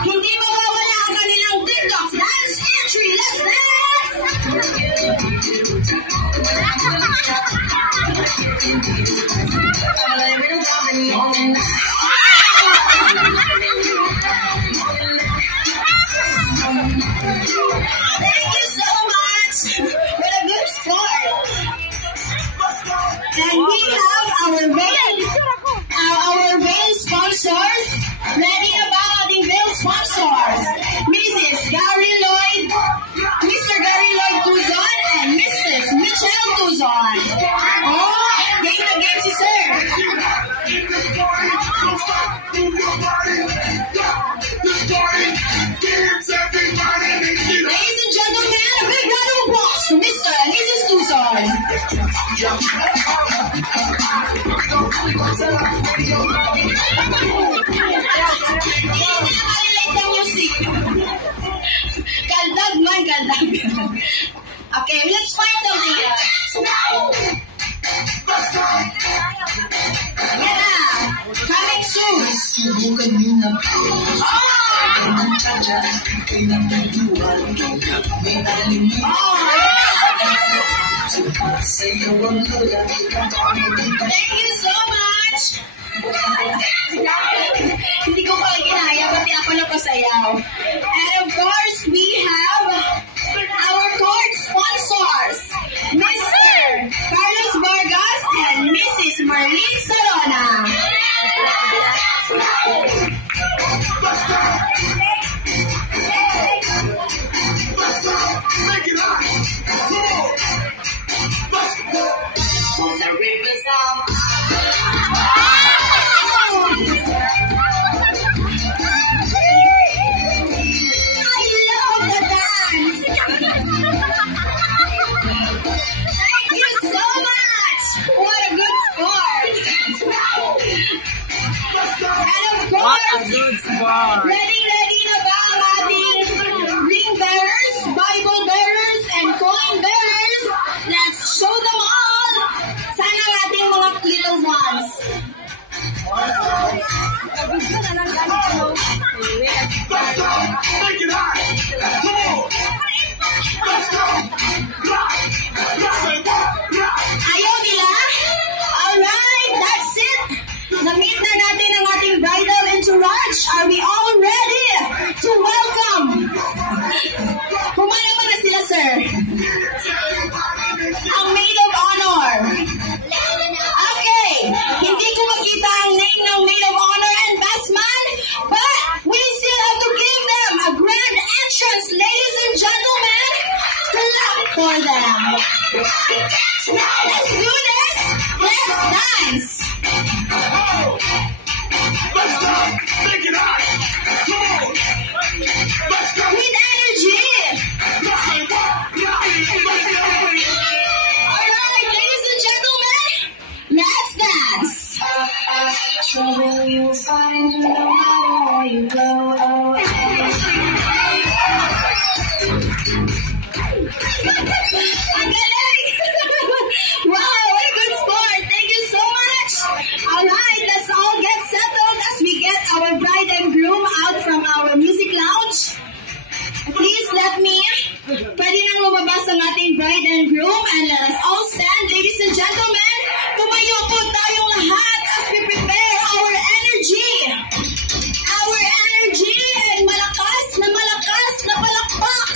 Hindi mawawala ang kanilang TikTok dance entry. Let's dance! Thank you so much. What a good sport. And we have our veil sponsors. Ready about ating veil sponsors. Mrs. Gary Lloyd, Mr. Gary Lloyd Tuzon, and Mrs. Michelle Tuzon. Oh, game na game si sir. Ladies and gentlemen, a big round of applause for Mr. and Mrs. Tuzon. Kaldag man, kaldag. Okay, let's find something else. Yeah, coming soon. Subukan nyo na Thank you so much. Hindi ko pa ginaya, pati ako napasayaw. And of course, we have our court sponsors, Mr. Carlos Vargas and Mrs. Marlene Sarona. Ready na ba ang ating ring bearers, Bible bearers, and coin bearers? Let's show them all. Sana ang ating mga little ones. Ayaw nila? Alright, that's it. Na-meet na natin ang ating bridal entourage. Are we all ready to welcome? Humana mo na sila, sir. Ang maid of honor. Okay, hindi ko makita ang name ng maid of honor and best man, but we still have to give them a grand entrance, ladies and gentlemen. Clap for them. Let's do this. Let's dance. With energy. Alright, ladies and gentlemen, let's dance. trouble you'll find no matter where you go. Wow, what a good sport. Thank you so much. Alright, let's all get settled as we get our bride and groom out from our music lounge. Please let me, pwede nang lumabas ang ating bride and groom and let us all stand. Ladies and gentlemen, tumayo po tayong lahat as we prepare our energy. Our energy and malakas na palakpak.